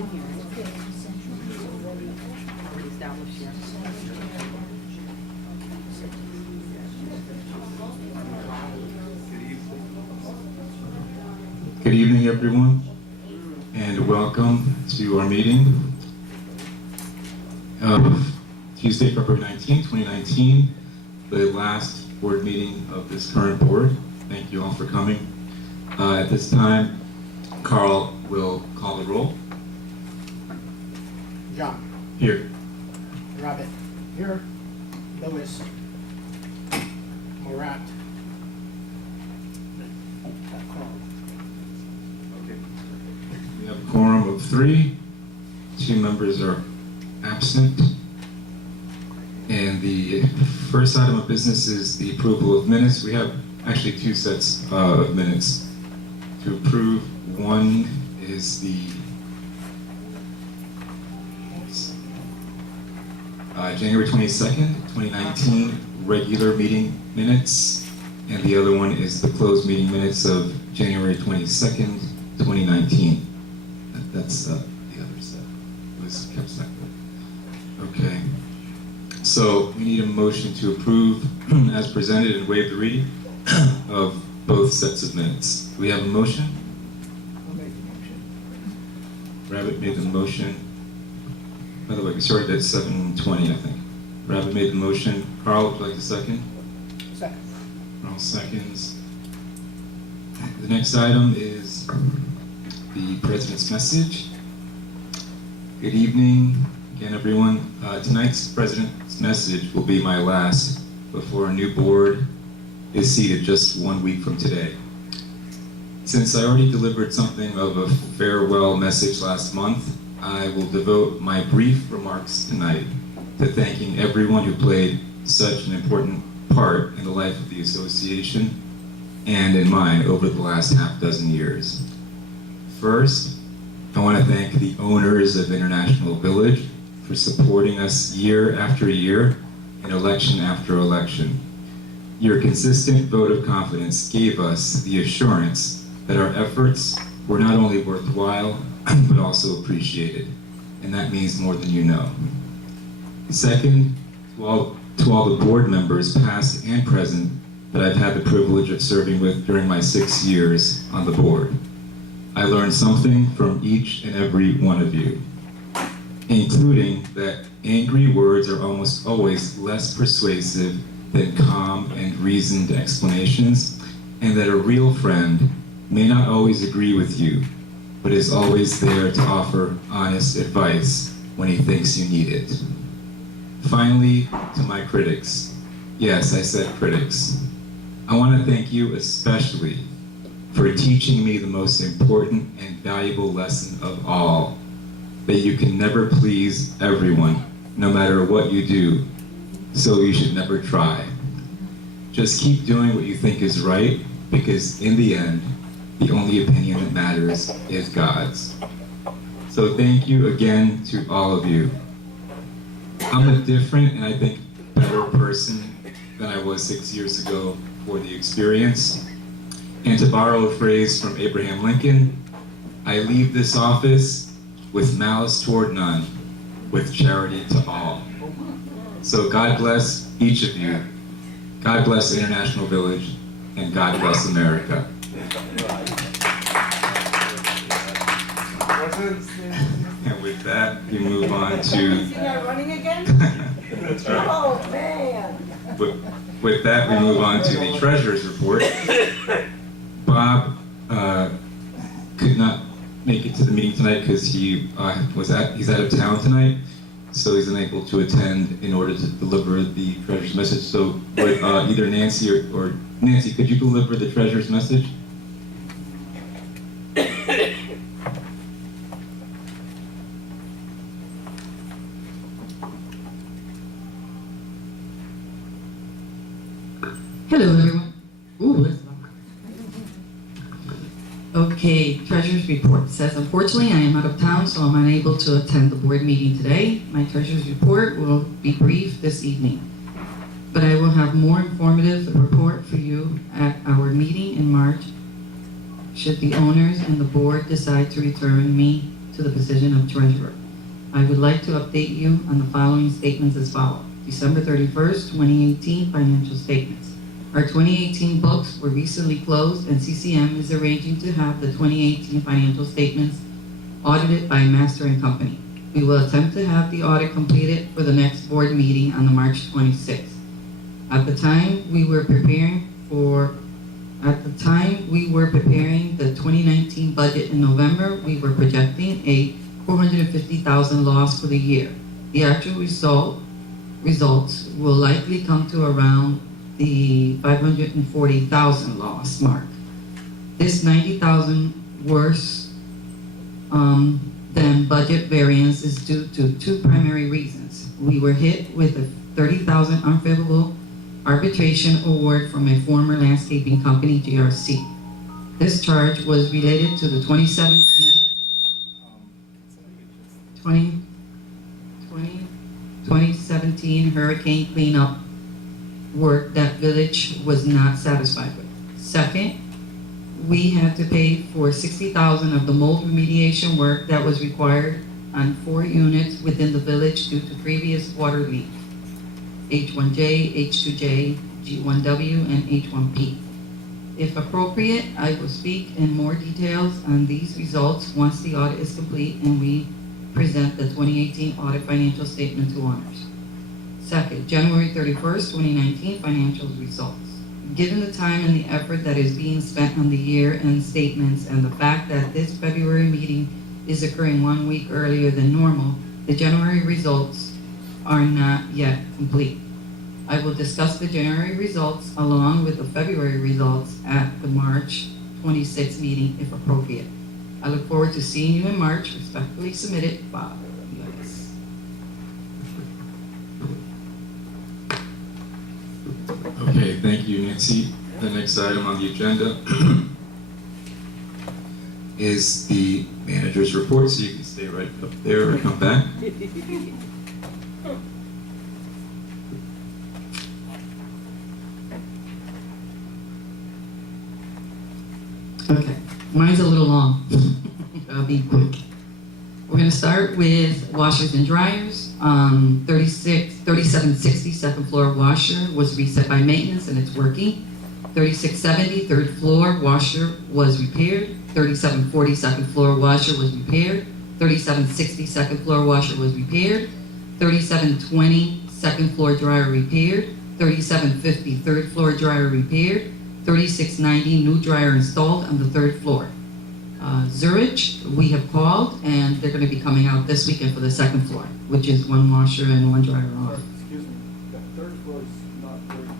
in here. Already established, yeah. Good evening, everyone, and welcome to our meeting of Tuesday, February 19, 2019, the last board meeting of this current board. Thank you all for coming. At this time, Carl will call the roll. John. Here. Rabbit. Here. Lewis. Morat. We have a quorum of 3. 2 members are absent. And the first item of business is the approval of minutes. We have actually 2 sets of minutes to approve. One is the January 22nd, 2019 regular meeting minutes, and the other one is the closed meeting minutes of January 22nd, 2019. That's the other set. It was kept separate. Okay. So we need a motion to approve as presented and waive the reading of both sets of minutes. Do we have a motion? I'll make the motion. Rabbit made the motion. By the way, we started at 7:20, I think. Rabbit made the motion. Carl, would you like to second? Second. Carl seconds. The next item is the President's message. Good evening again, everyone. Tonight's President's message will be my last before a new board is seated just 1 week from today. Since I already delivered something of a farewell message last month, I will devote my brief remarks tonight to thanking everyone who played such an important part in the life of the association and in mine over the last half-dozen years. First, I want to thank the owners of International Village for supporting us year after year and election after election. Your consistent vote of confidence gave us the assurance that our efforts were not only worthwhile, but also appreciated. And that means more than you know. Second, to all the board members, past and present, that I've had the privilege of serving with during my 6 years on the board. I learned something from each and every one of you, including that angry words are almost always less persuasive than calm and reasoned explanations, and that a real friend may not always agree with you, but is always there to offer honest advice when he thinks you need it. Finally, to my critics. Yes, I said critics. I want to thank you especially for teaching me the most important and valuable lesson of all, that you can never please everyone, no matter what you do, so you should never try. Just keep doing what you think is right, because in the end, the only opinion that matters is God's. So thank you again to all of you. I'm a different and I think better person than I was 6 years ago for the experience. And to borrow a phrase from Abraham Lincoln, I leave this office with malice toward none, with charity to all. So God bless each of you. God bless International Village, and God bless America. And with that, we move on to... Is he not running again? That's right. Oh, man. With that, we move on to the treasurer's report. Bob could not make it to the meeting tonight because he's out of town tonight, so he's unable to attend in order to deliver the treasurer's message. So would either Nancy or Nancy, could you deliver the treasurer's message? Hello, everyone. Ooh, that's long. Okay, Treasurer's Report says, unfortunately, I am out of town, so I'm unable to attend the board meeting today. My Treasurer's Report will be brief this evening, but I will have more informative report for you at our meeting in March, should the owners and the board decide to return me to to the position of treasurer. I would like to update you on the following statements as follows. December 31st, 2018 financial statements. Our 2018 books were recently closed, and CCM is arranging to have the 2018 financial statements audited by Master & Company. We will attempt to have the audit completed for the next board meeting on the March 26th. At the time we were preparing the 2019 budget in November, we were projecting a $450,000 loss for the year. The actual results will likely come to around the $540,000 loss mark. This $90,000 worse than budget variance is due to two primary reasons. We were hit with a $30,000 unfavorable arbitration award from a former landscaping company, GRC. This charge was related to the 2017 hurricane cleanup work that village was not satisfied with. Second, we had to pay for $60,000 of the mold remediation work that was required on 4 units within the village due to previous water leaks. H1J, H2J, G1W, and H1P. If appropriate, I will speak in more details on these results once the audit is complete and we present the 2018 audit financial statement to owners. Second, January 31st, 2019 financial results. Given the time and the effort that is being spent on the year-end statements and the fact that this February meeting is occurring 1 week earlier than normal, the January results are not yet complete. I will discuss the January results along with the February results at the March 26th meeting if appropriate. I look forward to seeing you in March. Respectfully submitted, Bob. Yes. Okay, thank you, Nancy. The next item on the agenda is the manager's report, so you can stay right up there or come back. Okay, mine's a little long. I'll be quick. We're gonna start with washers and dryers. 3760 second floor washer was reset by maintenance and it's working. 3670 third floor washer was repaired. 3740 second floor washer was repaired. 3760 second floor washer was repaired. 3720 second floor dryer repaired. 3750 third floor dryer repaired. 3690 new dryer installed on the third floor. Zurich, we have called and they're going to be coming out this weekend for the second floor, which is 1 washer and 1 dryer off. Excuse me, the third floor is not working.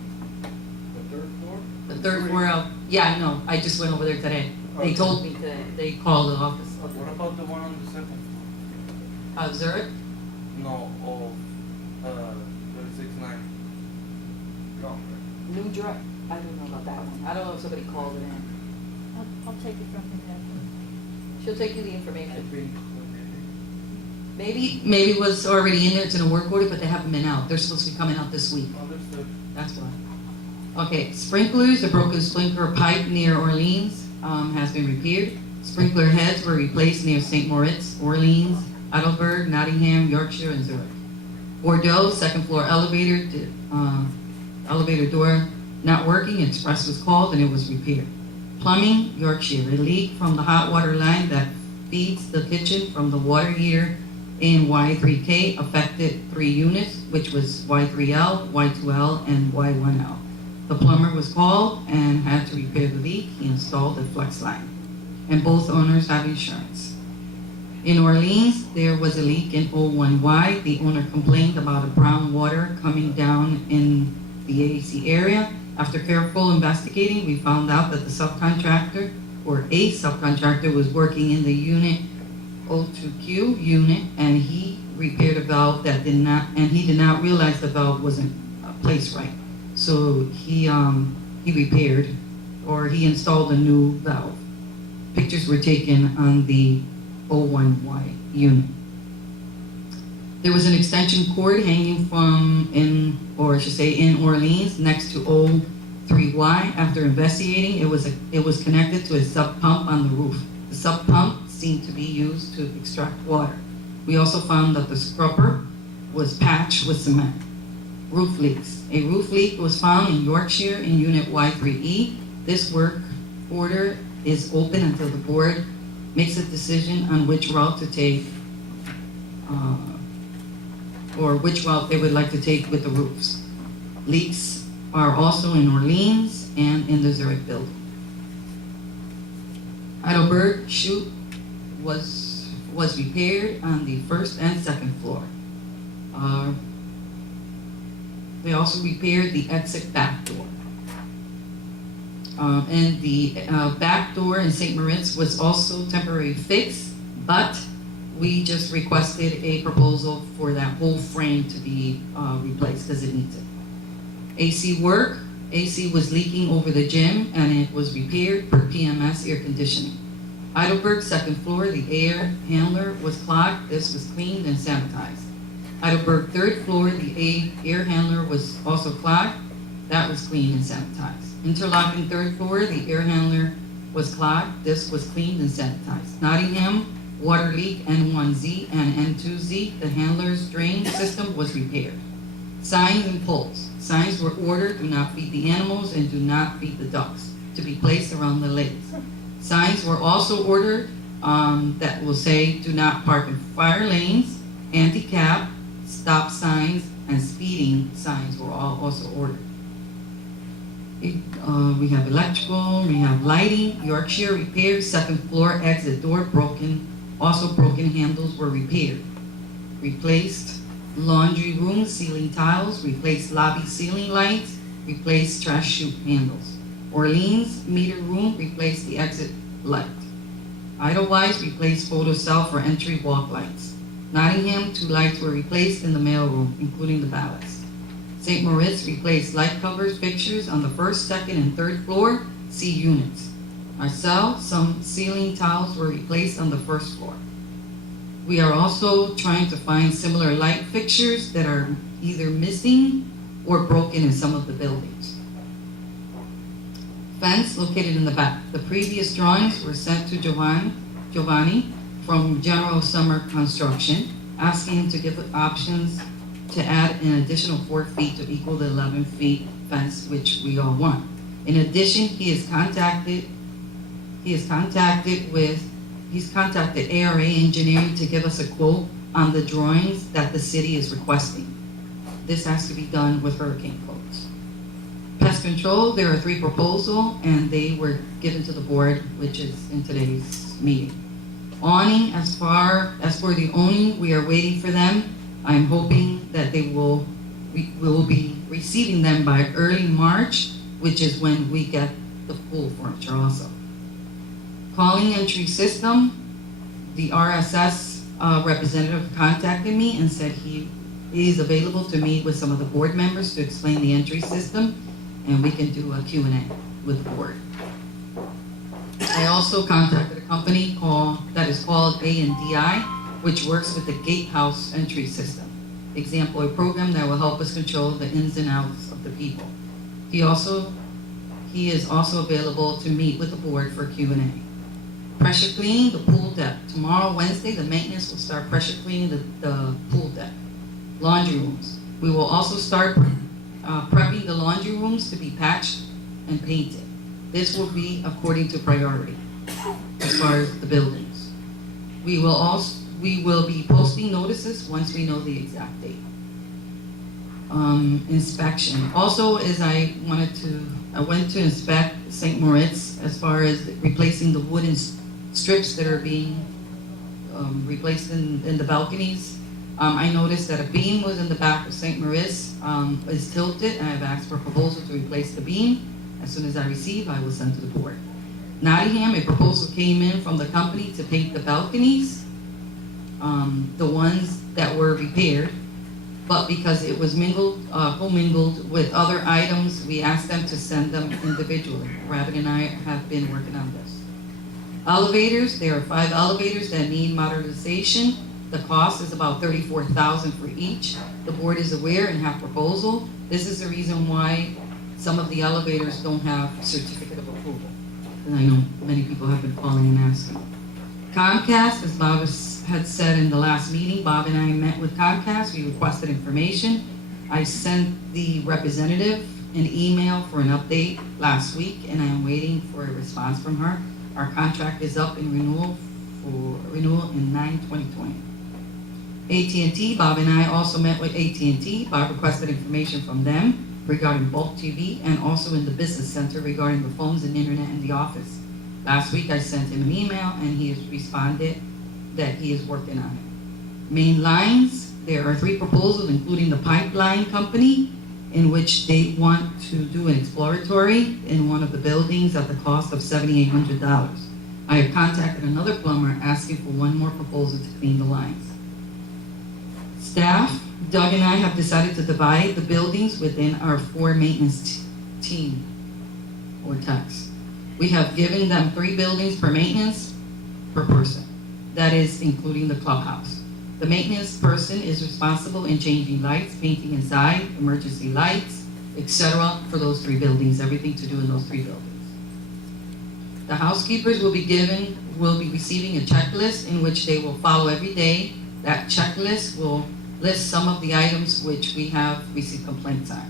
The third floor? The third floor out, yeah, I know, I just went over there today. They told me today, they called the office. What about the one on the second floor? Zurich? No, of 3690. No. New dryer, I don't know about that one. I don't know if somebody called it in. I'll take it from him then. She'll take you the information. Maybe it was already in there, it's in a work order, but they haven't been out. They're supposed to be coming out this week. Understood. That's why. Okay, sprinklers, the broken sprinkler pipe near Orleans has been repaired. Sprinkler heads were replaced near St. Moritz, Orleans, Heidelberg, Nottingham, Yorkshire, and Zurich. Bordeaux, second floor elevator door not working, express was called and it was repaired. Plumbing, Yorkshire, a leak from the hot water line that feeds the kitchen from the water heater in Y3K affected 3 units, which was Y3L, Y2L, and Y1L. The plumber was called and had to repair the leak. He installed a flex line, and both owners have insurance. In Orleans, there was a leak in O1Y. The owner complained about a brown water coming down in the AAC area. After careful investigating, we found out that the subcontractor, or a subcontractor, was working in the unit O2Q unit, and he repaired a valve that did not realize the valve wasn't placed right. So he repaired, or he installed a new valve. Pictures were taken on the O1Y unit. There was an extension cord hanging in Orleans next to O3Y. After investigating, it was connected to a sub pump on the roof. The sub pump seemed to be used to extract water. We also found that the scrubber was patched with cement. Roof leaks. A roof leak was found in Yorkshire in Unit Y3E. This work order is open until the board makes a decision on which route to take, or which route they would like to take with the roofs. Leaks are also in Orleans and in the Zurich building. Heidelberg chute was repaired on the first and second floor. They also repaired the exit back door. And the back door in St. Moritz was also temporarily fixed, but we just requested a proposal for that whole frame to be replaced because it needs it. AC work. AC was leaking over the gym and it was repaired per PMS air conditioning. Heidelberg second floor, the air handler was clogged. This was cleaned and sanitized. Heidelberg third floor, the air handler was also clogged. That was cleaned and sanitized. Interlocking third floor, the air handler was clogged. This was cleaned and sanitized. Nottingham, water leak N1Z and N2Z, the handler's drain system was repaired. Signs and poles. Signs were ordered, do not feed the animals and do not feed the ducks, to be placed around the lakes. Signs were also ordered that will say, do not park in fire lanes, handicap, stop signs, and speeding signs were all also ordered. We have electrical, we have lighting, Yorkshire repaired, second floor exit door broken, also broken handles were repaired. Replaced laundry room ceiling tiles, replaced lobby ceiling lights, replaced trash chute handles. Orleans meter room, replaced the exit light. Idlewise replaced photo cell for entry walk lights. Nottingham, 2 lights were replaced in the mail room, including the ballast. St. Moritz replaced light covers fixtures on the first, second, and third floor C units. Ourselves, some ceiling tiles were replaced on the first floor. We are also trying to find similar light fixtures that are either missing or broken in some of the buildings. Fence located in the back. The previous drawings were sent to Giovanni from General Summer Construction, asking him to give options to add an additional 4 feet to equal the 11 feet fence, which we all want. In addition, he's contacted ARA Engineering to give us a quote on the drawings that the city is requesting. This has to be done with hurricane codes. Pest control, there are 3 proposals and they were given to the board, which is in today's meeting. Awning, as for the awning, we are waiting for them. I'm hoping that we will be receiving them by early March, which is when we get the pool furniture also. Calling entry system, the RSS representative contacted me and said he is available to meet with some of the board members to explain the entry system, and we can do a Q&A with the board. I also contacted a company that is called A&DI, which works with the gatehouse entry system. Example, a program that will help us control the ins and outs of the people. He is also available to meet with the board for Q&A. Pressure cleaning the pool deck. Tomorrow, Wednesday, the maintenance will start pressure cleaning the pool deck. Laundry rooms. We will also start prepping the laundry rooms to be patched and painted. This will be according to priority as far as the buildings. We will be posting notices once we know the exact date. Inspection. Also, as I went to inspect St. Moritz as far as replacing the wooden strips that are being replaced in the balconies. I noticed that a beam was in the back of St. Moritz, is tilted, and I've asked for a proposal to replace the beam. As soon as I receive, I will send to the board. Nottingham, a proposal came in from the company to paint the balconies, the ones that were repaired, but because it was commingled with other items, we asked them to send them individually. Rabbit and I have been working on this. Elevators, there are 5 elevators that need modernization. The cost is about $34,000 for each. The board is aware and have proposal. This is the reason why some of the elevators don't have certificate of approval. And I know many people have been calling and asking. Comcast, as Bob had said in the last meeting, Bob and I met with Comcast, we requested information. I sent the representative an email for an update last week, and I am waiting for a response from her. Our contract is up in renewal in 9/2020. AT&T, Bob and I also met with AT&T. Bob requested information from them regarding bulk TV and also in the business center regarding the phones and internet in the office. Last week I sent him an email and he has responded that he is working on it. Main lines, there are 3 proposals, including the pipeline company, in which they want to do an exploratory in one of the buildings at the cost of $7,800. I have contacted another plumber asking for one more proposal to clean the lines. Staff, Doug and I have decided to divide the buildings within our 4 maintenance team or techs. We have given them 3 buildings per maintenance per person. That is including the clubhouse. The maintenance person is responsible in changing lights, painting inside, emergency lights, etc. for those 3 buildings, everything to do in those 3 buildings. The housekeepers will be receiving a checklist in which they will follow every day. That checklist will list some of the items which we have received complaints on.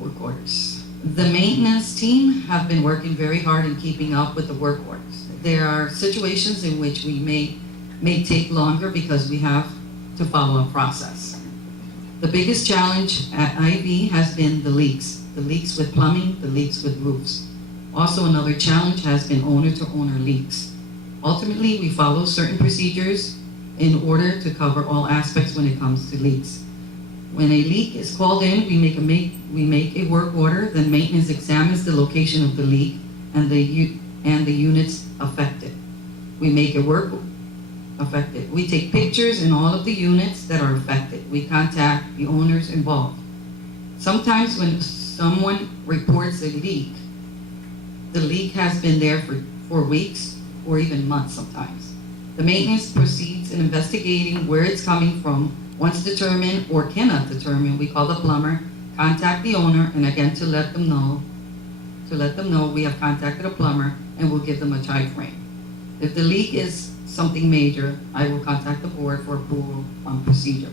Work orders. The maintenance team have been working very hard in keeping up with the work orders. There are situations in which we may take longer because we have to follow a process. The biggest challenge at IV has been the leaks with plumbing, the leaks with roofs. Also, another challenge has been owner-to-owner leaks. Ultimately, we follow certain procedures in order to cover all aspects when it comes to leaks. When a leak is called in, we make a work order, then maintenance examines the location of the leak and the units affected. We take pictures in all of the units that are affected. We contact the owners involved. Sometimes when someone reports a leak, the leak has been there for weeks or even months sometimes. The maintenance proceeds in investigating where it's coming from. Once determined or cannot determine, we call the plumber, contact the owner, and again to let them know we have contacted a plumber and we'll give them a time frame. If the leak is something major, I will contact the board for approval on procedure.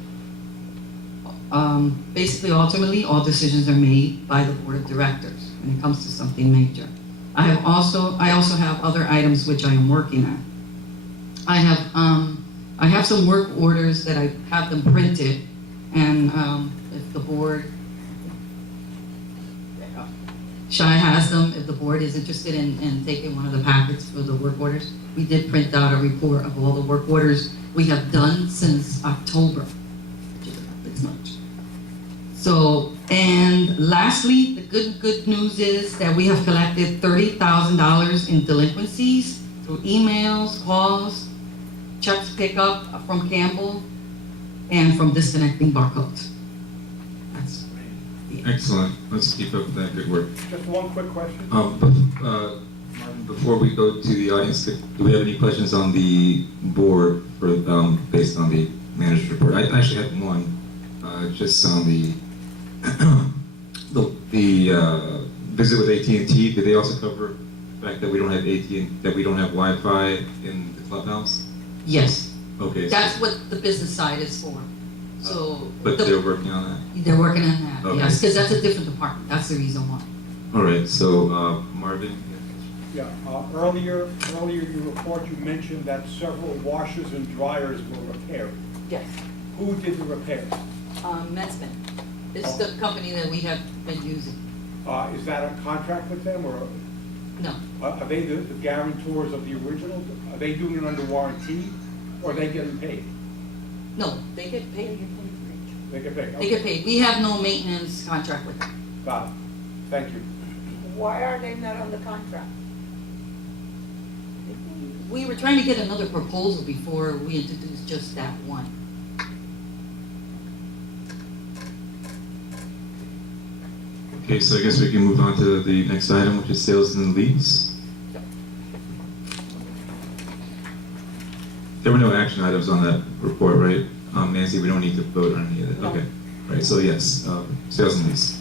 Basically, ultimately, all decisions are made by the board of directors when it comes to something major. I also have other items which I am working on. I have some work orders that I have them printed, and if the board, Shai has them, if the board is interested in taking one of the packets for the work orders. We did print out a report of all the work orders we have done since October, which is about this much. So, and lastly, the good news is that we have collected $30,000 in delinquencies through emails, calls, checks pickup from Campbell, and from disconnecting barcodes. That's Excellent. Let's keep up that good work. Just one quick question. Martin, before we go to the audience, do we have any questions on the board for based on the manager's report? I actually had one, just on the visit with AT&T. Did they also cover the fact that we don't have that we don't have Wi-Fi in the clubhouse? Yes, Okay. that's what the business side is for. So, But they're working on that. they're working on that, Okay. yes, because that's a different department. That's the reason why. All right. So Marvin. Yeah, earlier in your report, you mentioned that several washers and dryers were repaired. Yes. Who did the repairs? Mensman. It's the company that we have been using. Is that a contract with them, or No, are they the guarantors of the original? Are they doing it under warranty, or are they getting paid? no, they get paid. They get paid. They get paid. We have no maintenance contract with them. Got it. Thank you. Why are they not on the contract? We were trying to get another proposal before we introduced just that one. Okay, so I guess we can move on to the next item, which is sales and leads. There were no action items on that report, right? Nancy, we don't need to vote on any of that. No. Okay. Right. So yes, sales and leads.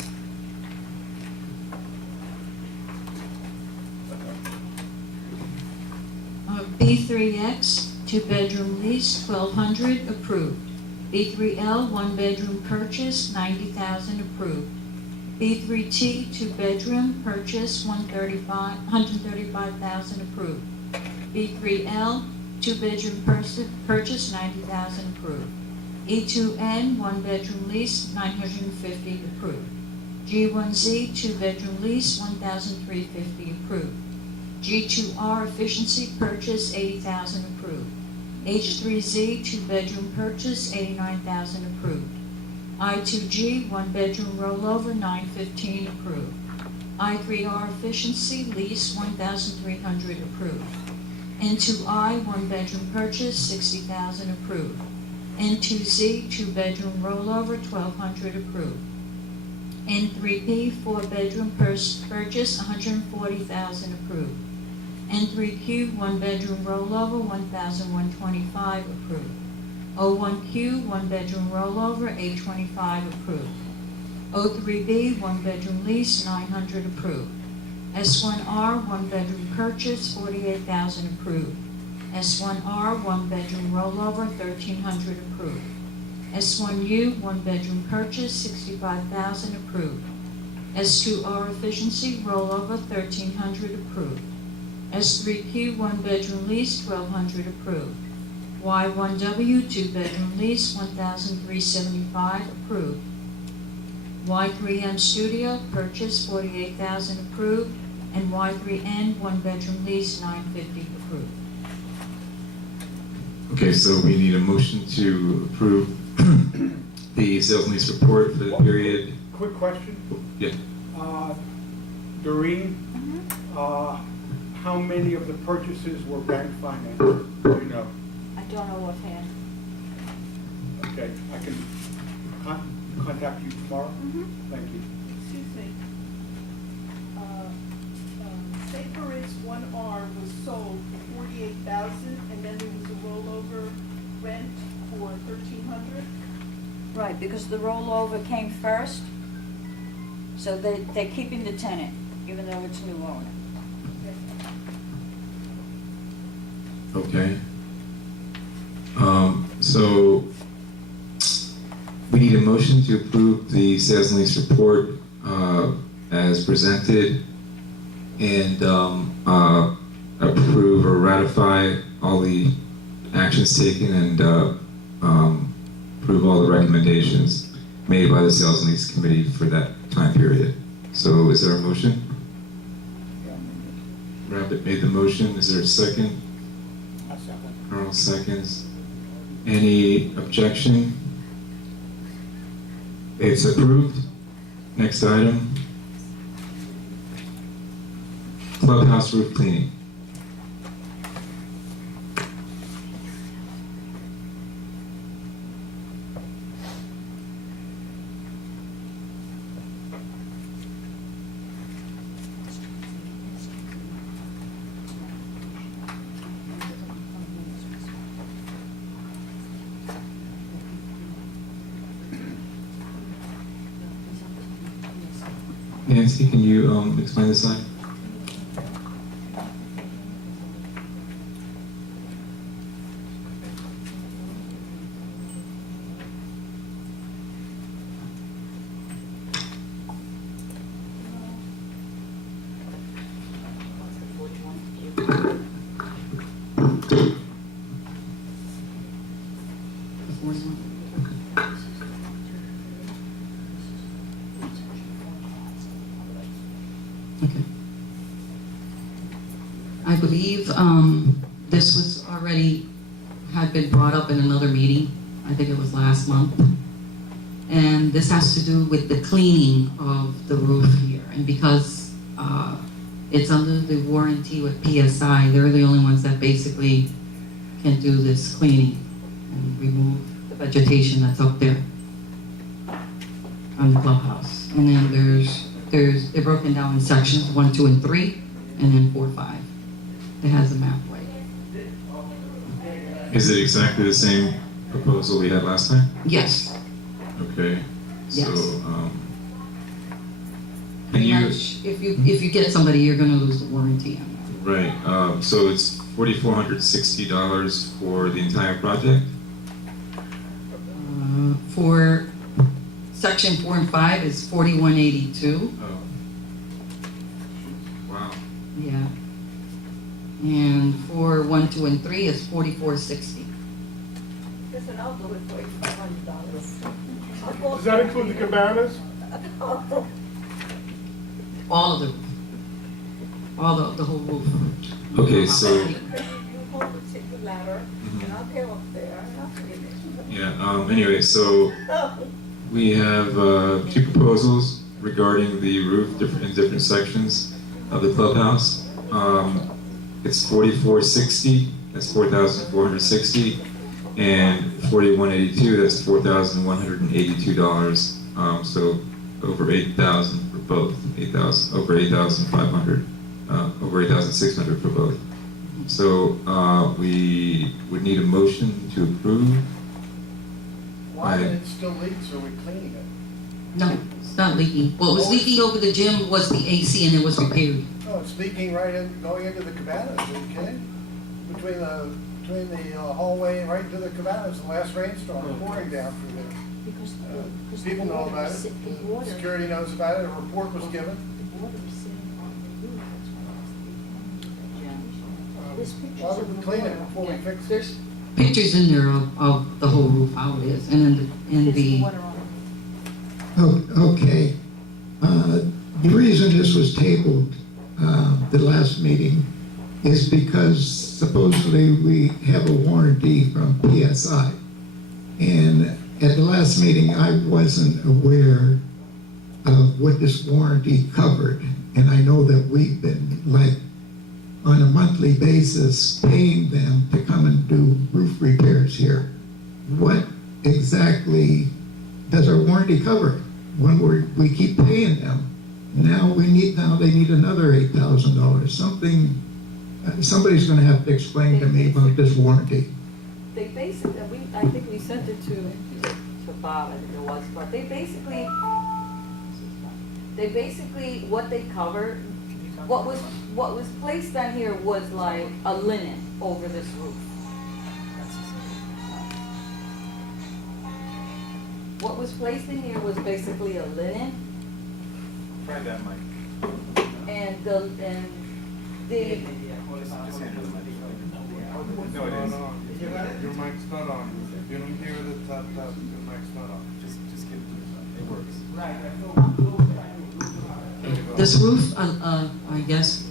B3X, two-bedroom lease, $1,200, approved. B3L, one-bedroom purchase, $90,000, approved. B3T, two-bedroom purchase, $135,000, approved. B3L, two-bedroom purchase, $90,000, approved. E2N, one-bedroom lease, $950, approved. G1Z, two-bedroom lease, $1,350, approved. G2R, efficiency purchase, $80,000, approved. H3Z, two-bedroom purchase, $89,000, approved. I2G, one-bedroom rollover, $915, approved. I3R, efficiency lease, $1,300, approved. N2I, one-bedroom purchase, $60,000, approved. N2Z, two-bedroom rollover, $1,200, approved. N3P, four-bedroom purchase, $140,000, approved. N3Q, one-bedroom rollover, $1,125, approved. O1Q, one-bedroom rollover, $825, approved. O3B, one-bedroom lease, $900, approved. S1R, one-bedroom purchase, $48,000, approved. S1R, one-bedroom rollover, $1,300, approved. S1U, one-bedroom purchase, $65,000, approved. S2R, efficiency rollover, $1,300, approved. S3Q, one-bedroom lease, $1,200, approved. Y1W, two-bedroom lease, $1,375, approved. Y3M Studio, purchase, $48,000, approved. And Y3N, one-bedroom lease, $950, approved. Okay, so we need a motion to approve the sales and lease report for the period. Quick question. Yeah. Doreen, how many of the purchases were bank financed? Do you know? I don't know offhand. Okay, I can contact you tomorrow? Thank you. Excuse me. Say for instance, 1R was sold for $48,000, and then there was a rollover rent for $1,300? Right, because the rollover came first, so they're keeping the tenant, even though it's new owner. Okay. So we need a motion to approve the sales and lease report as presented and approve or ratify all the actions taken and approve all the recommendations made by the sales and lease committee for that time period. So is there a motion? Rabbit made the motion. Is there a second? I'll second. Earl seconds. Any objection? It's approved. Next item. Clubhouse roof cleaning. Nancy, can you explain this slide? Okay. I believe this was already, had been brought up in another meeting. I think it was last month. And this has to do with the cleaning of the roof here. And because it's under the warranty with PSI, they're the only ones that basically can do this cleaning and remove the vegetation that's up there on the clubhouse. And then they're broken down in sections 1, 2, and 3, and then 4, 5. It has a map right. Is it exactly the same proposal we had last time? Yes. Okay. Yes. So, can Pretty you? much, if you get somebody, you're gonna lose the warranty on Right, so it's $4,460 for the entire project? For section 4 and 5 is 4182. Oh. Wow. Yeah. And for 1, 2, and 3 is 4460. Listen, I'll do it for $800. Does that include the cabanas? All of the, the whole roof. Okay, so, You hold it, take the ladder, and I'll go up there, and I'll get it. yeah, anyway, so we have two proposals regarding the roof in different sections of the clubhouse. It's 4460, that's 4,460, and 4182, that's $4,182. So over 8,000 for both, 8,000, over 8,500, over 8,600 for both. So we would need a motion to approve. Why did it still leak? So we're cleaning it. No, it's not leaking. What was leaking over the gym was the AC and it was repaired. Oh, it's leaking right in, going into the cabanas, are you kidding? Between the hallway and right into the cabanas, the last rainstorm pouring down through there. Because People know about it. The water, Security knows about it, a report was given. the water is sitting on the roof, that's what I was thinking. There's pictures Why would of we the clean water. it before we fix it? There's pictures in there of the whole roof, how it is, and then There's the water on it. Oh, okay. The reason this was tabled, the last meeting, is because supposedly we have a warranty from PSI. And at the last meeting, I wasn't aware of what this warranty covered. And I know that we've been, like, on a monthly basis, paying them to come and do roof repairs here. What exactly does our warranty cover when we keep paying them? Now they need another $8,000. Somebody's going to have to explain to me about this warranty. They basically, I think we sent it to Bob, I think it was, but they basically, what they covered, what was placed on here was like a linen over this roof. What was placed in here was basically a linen. Try that mic. And the, Just hand her the mic. No, it is. Your mic's not on. If you don't hear the tap tap, your mic's not on. Just give it to her. It works. This roof, I guess,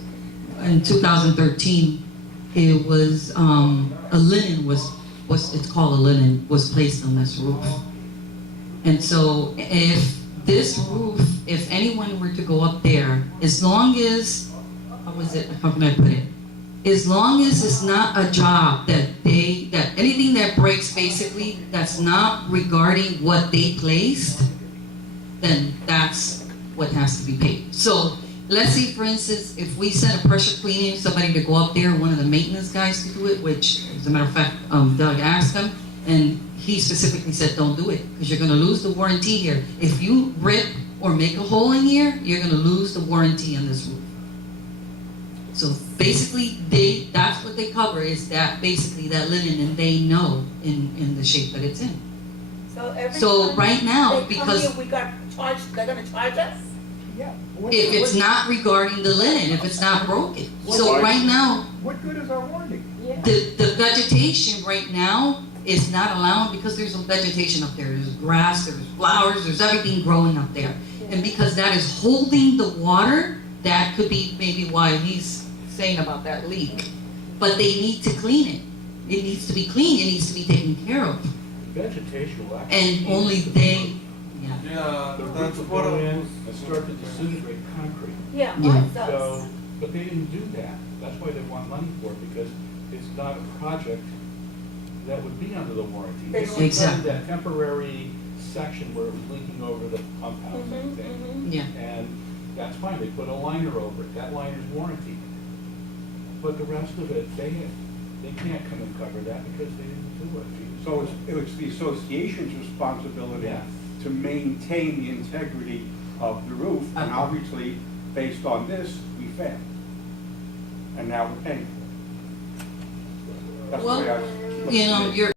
in 2013, it was, a linen was, it's called a linen, was placed on this roof. And so if this roof, if anyone were to go up there, as long as, how can I put it? As long as it's not a job that anything that breaks basically, that's not regarding what they placed, then that's what has to be paid. So let's say, for instance, if we send a pressure cleaning, somebody to go up there, one of the maintenance guys to do it, which, as a matter of fact, Doug asked him, and he specifically said, don't do it, because you're gonna lose the warranty here. If you rip or make a hole in here, you're gonna lose the warranty on this roof. So basically, that's what they cover, is that basically that linen, and they know in the shape that it's in. So every So time right now, they come because here, we got charged, they're gonna charge us? Yeah. if it's not regarding the linen, if it's not broken. So right now, What good is our warranty? the vegetation right now is not allowed because there's no vegetation up there. There's grass, there's flowers, there's everything growing up there. And because that is holding the water, that could be maybe why he's saying about that leak. But they need to clean it. It needs to be cleaned, it needs to be taken care of. Vegetation will actually. And only they, yeah. Yeah, The that's roots will what go in I and start to disintegrate concrete. Yeah, Yeah. mine does. So, but they didn't do that. That's why they want money for it, because it's not a project that would be under the warranty. They only Exactly. covered that temporary section where it was leaking over the pump house and thing. Yeah. And that's fine, they put a liner over it, that liner's warranted. But the rest of it, they can't come and cover that because they didn't do it. So it's the association's responsibility Yeah. to maintain the integrity of the roof, and obviously, based on this, we failed. and now we're paying. That's the Well, way I. you know, you're,